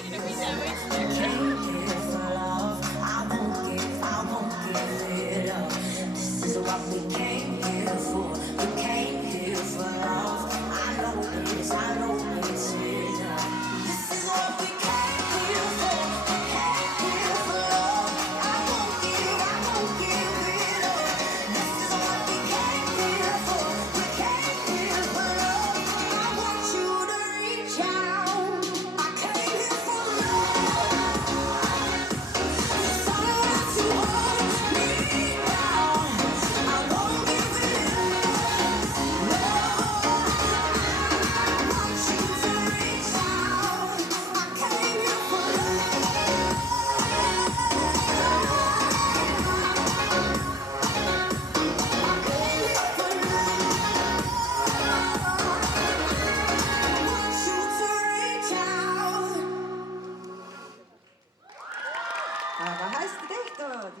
Came here for love. I won't give it up. This is what we came here for. We came here for love. I know it's enough. This is what we came here for. We came here for love. I won't give it up. This is what we came here for. We came here for love. I want you to reach out. I came here for love. Someone to hold me down. I won't give it up. No, I want you to reach out. I came here for aga hästi tehtud.